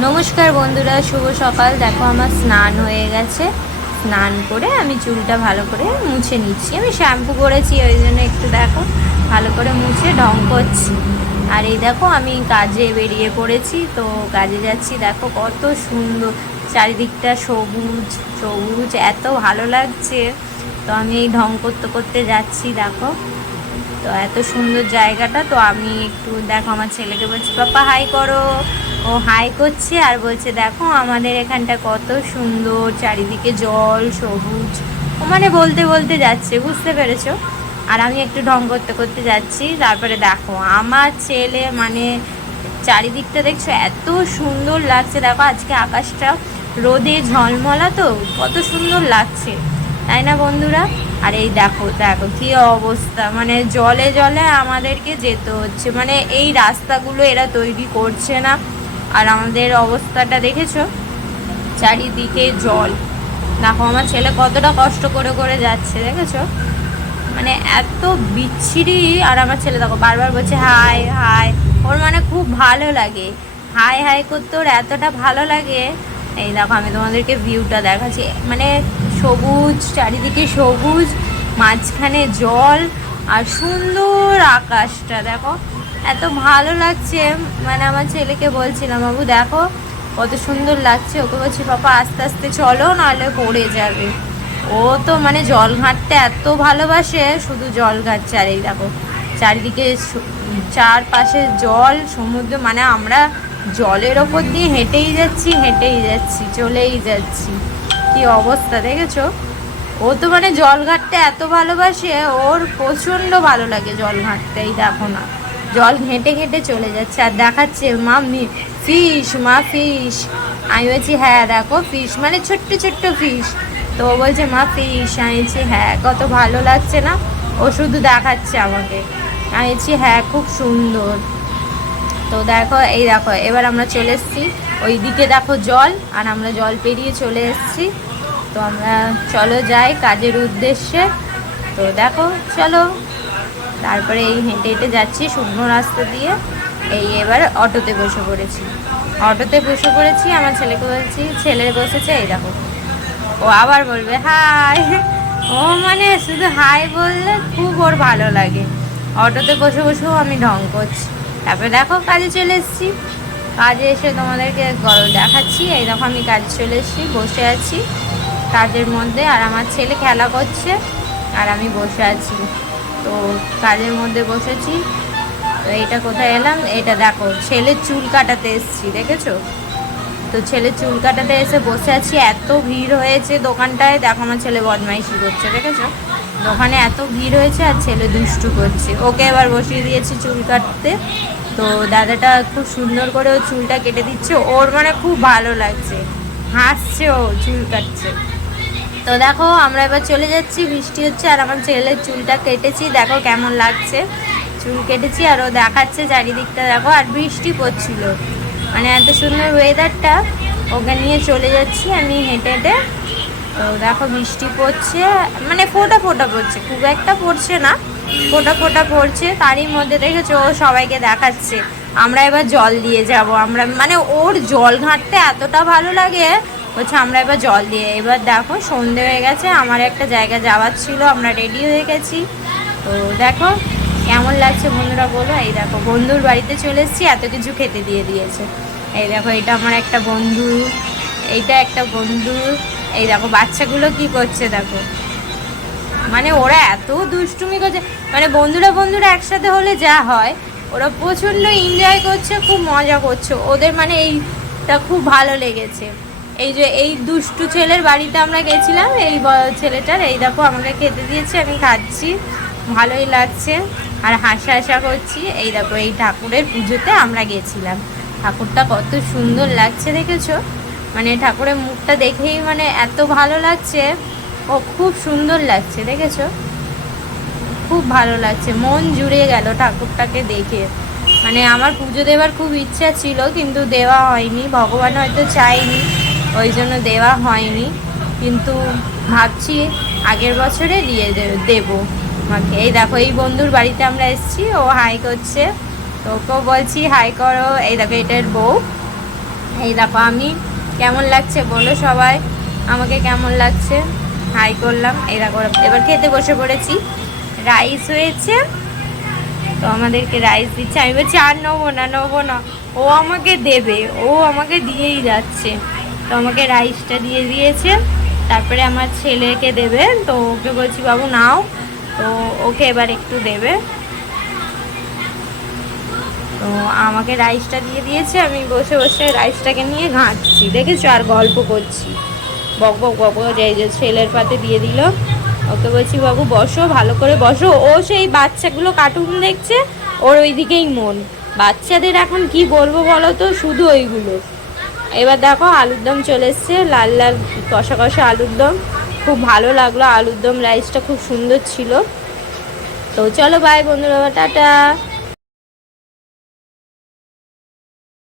নমস্কার বন্ধুরা, শুভ সকাল। দেখো আমার স্নান হয়ে গেছে। স্নান করে আমি চুলটা ভালো করে মুছে নিচ্ছি। আমি শ্যাম্পু করেছি, ওই জন্য একটু দেখো ভালো করে মুছে ঢং করছি। আর এই দেখো আমি কাজে বেরিয়ে পড়েছি, তো কাজে যাচ্ছি। দেখো কত সুন্দর চারিদিকটা, সবুজ সবুজ, এত ভালো লাগছে। তো আমি এই ঢং করতে করতে যাচ্ছি। দেখো তো এত সুন্দর জায়গাটা। তো আমি একটু দেখো আমার ছেলেকে বলছি পাপা হাই করো। ও হাই করছে আর বলছে দেখো আমাদের এখানটা কত সুন্দর, চারিদিকে জল সবুজ। ও মানে বলতে বলতে যাচ্ছে, বুঝতে পেরেছো? আর আমি একটু ঢং করতে করতে যাচ্ছি। তারপরে দেখো আমার ছেলে মানে চারিদিকটা দেখছো এত সুন্দর লাগছে। দেখো আজকে আকাশটা রোদে ঝলমলা, তো কত সুন্দর লাগছে, তাই না বন্ধুরা? আর এই দেখো দেখো কি অবস্থা, মানে জলে জলে আমাদেরকে যেতে হচ্ছে। মানে এই রাস্তাগুলো এরা তৈরি করছে না, আর আমাদের অবস্থাটা দেখেছো, চারিদিকে জল। দেখো আমার ছেলে কতটা কষ্ট করে করে যাচ্ছে, দেখেছো? মানে এত বিচ্ছিরি। আর আমার ছেলে দেখো বারবার বলছে হাই হাই। ওর মানে খুব ভালো লাগে হাই হাই করতে, ওর এতটা ভালো লাগে। এই দেখো আমি তোমাদেরকে ভিউটা দেখাচ্ছি, মানে সবুজ, চারিদিকে সবুজ, মাঝখানে জল আর সুন্দর আকাশটা। দেখো এত ভালো লাগছে। মানে আমার ছেলেকে বলছিলাম বাবু দেখো কত সুন্দর লাগছে। ওকে বলছি পাপা আস্তে আস্তে চলো, নাহলে পড়ে যাবে। ও তো মানে জল ঘাঁটতে এত ভালোবাসে, শুধু জল ঘাটছে। আর এই দেখো চারিদিকে চারপাশে জল, সমুদ্র, মানে আমরা জলের ওপর দিয়ে হেঁটেই যাচ্ছি হেঁটেই যাচ্ছি, চলেই যাচ্ছি। কি অবস্থা দেখেছো? ও তো মানে জল ঘাটতে এত ভালোবাসে, ওর প্রচণ্ড ভালো লাগে জল ঘাটতে। এই দেখো না, জল ঘেঁটে ঘেঁটে চলে যাচ্ছে আর দেখাচ্ছে মা ফিশ, মা ফিশ। আমি বলছি হ্যাঁ দেখো ফিশ, মানে ছোট্ট ছোট্ট ফিশ। তো ও বলছে মা ফিশ। আমি বলছি হ্যাঁ, কত ভালো লাগছে না? ও শুধু দেখাচ্ছে আমাকে। আমি বলছি হ্যাঁ খুব সুন্দর। তো দেখো এই দেখো এবার আমরা চলে এসেছি ওইদিকে, দেখো জল, আর আমরা জল পেরিয়ে চলে এসেছি। তো আমরা চলো যাই কাজের উদ্দেশ্যে। তো দেখো চলো, তারপরে এই হেঁটে হেঁটে যাচ্ছি শুকনো রাস্তা দিয়ে। এই এবার অটোতে বসে পড়েছি। আমার ছেলেকে বলছি, ছেলে বসেছে, এই দেখো ও আবার বলবে হাই। ও মানে শুধু হাই বললে খুব ওর ভালো লাগে। অটোতে বসে বসেও আমি ঢং করছি। তারপরে দেখো কাজে চলে এসেছি। কাজে এসে তোমাদেরকে দেখাচ্ছি। এই দেখো আমি কাজে চলে এসেছি, বসে আছি কাজের মধ্যে। আর আমার ছেলে খেলা করছে আর আমি বসে আছি। তো কাজের মধ্যে বসেছি। তো এইটা কোথায় এলাম, এটা দেখো ছেলের চুল কাটাতে এসেছি, দেখেছো? তো ছেলের চুল কাটাতে এসে বসে আছি। এত ভিড় হয়েছে দোকানটায়, দেখো আমার ছেলে বদমাইশি করছে, দেখেছো? দোকানে এত ভিড় হয়েছে আর ছেলে দুষ্টু করছে। ওকে এবার বসিয়ে দিয়েছি চুল কাটতে। তো দাদাটা খুব সুন্দর করে ও চুলটা কেটে দিচ্ছে, ওর মানে খুব ভালো লাগছে, হাসছে, ও চুল কাটছে। তো দেখো আমরা এবার চলে যাচ্ছি, বৃষ্টি হচ্ছে আর আমার ছেলের চুলটা কেটেছি, দেখো কেমন লাগছে। চুল কেটেছি আর ও দেখাচ্ছে চারিদিকটা, দেখো আর বৃষ্টি পড়ছিল, মানে এত সুন্দর ওয়েদারটা। ওকে নিয়ে চলে যাচ্ছি আমি হেঁটে হেঁটে। তো দেখো বৃষ্টি পড়ছে, মানে ফোঁটা ফোঁটা পড়ছে, খুব একটা পড়ছে না, ফোঁটা ফোঁটা পড়ছে। তারই মধ্যে দেখেছো ও সবাইকে দেখাচ্ছে আমরা এবার জল দিয়ে যাব। আমরা মানে ওর জল ঘাঁটতে এতটা ভালো লাগে, বলছে আমরা এবার জল দিয়ে। এবার দেখো সন্ধে হয়ে গেছে, আমার একটা জায়গা যাওয়ার ছিল, আমরা রেডি হয়ে গেছি। তো দেখো কেমন লাগছে বন্ধুরা বলো। এই দেখো বন্ধুর বাড়িতে চলে এসেছি, এত কিছু খেতে দিয়ে দিয়েছে। এই দেখো এটা আমার একটা বন্ধু, এইটা একটা বন্ধু। এই দেখো বাচ্চাগুলো কি করছে দেখো, মানে ওরা এত দুষ্টুমি করছে। মানে বন্ধুরা বন্ধুরা একসাথে হলে যা হয়, ওরা প্রচণ্ড এনজয় করছে, খুব মজা করছে। ওদের মানে এইটা খুব ভালো লেগেছে। এই যে এই দুষ্টু ছেলের বাড়িতে আমরা গেছিলাম, এই ছেলেটার, এই দেখো আমাকে খেতে দিয়েছে, আমি খাচ্ছি, ভালোই লাগছে আর হাসা হাসা করছি। এই দেখো এই ঠাকুরের পুজোতে আমরা গেছিলাম, ঠাকুরটা কত সুন্দর লাগছে দেখেছো? মানে ঠাকুরের মুখটা দেখেই মানে এত ভালো লাগছে, ও খুব সুন্দর লাগছে দেখেছো? খুব ভালো লাগছে, মন জুড়ে গেল ঠাকুরটাকে দেখে। মানে আমার পুজো দেওয়ার খুব ইচ্ছা ছিল, কিন্তু দেওয়া হয়নি, ভগবান হয়তো চাইনি, ওই জন্য দেওয়া হয়নি। কিন্তু ভাবছি আগের বছরে দিয়ে দেবো মাকে। এই দেখো এই বন্ধুর বাড়িতে আমরা এসেছি, ও হাই করছে, তো ওকেও বলছি হাই করো। এই দেখো এটার বউ, এই দেখো আমি কেমন লাগছে বলো সবাই, আমাকে কেমন লাগছে, হাই করলাম। এই দেখো এবার খেতে বসে পড়েছি, রাইস হয়েছে তো আমাদেরকে রাইস দিচ্ছে। আমি বলছি আর নেবো না, ও আমাকে দেবে, ও আমাকে দিয়েই যাচ্ছে। তো আমাকে রাইসটা দিয়ে দিয়েছে, তারপরে আমার ছেলেকে দেবে, তো ওকে বলছি বাবু নাও, তো ওকে এবার একটু দেবে। তো আমাকে রাইসটা দিয়ে দিয়েছে, আমি বসে বসে রাইসটাকে নিয়ে ঘাঁটছি, দেখেছো, আর গল্প করছি, বক বক বক বক। এই যে ছেলের পাতে দিয়ে দিল, ওকে বলছি বাবু বসো, ভালো করে বসো। ও সেই বাচ্চাগুলো কার্টুন দেখছে, ওর ওই দিকেই মন। বাচ্চাদের এখন কি বলবো বলো তো, শুধু ওইগুলো। এবার দেখো আলুর দম চলে এসছে, লাল লাল কষা কষা আলুর দম, খুব ভালো লাগলো আলুর দম, রাইসটা খুব সুন্দর ছিল। তো চলো বাই বন্ধুরা, টাটা।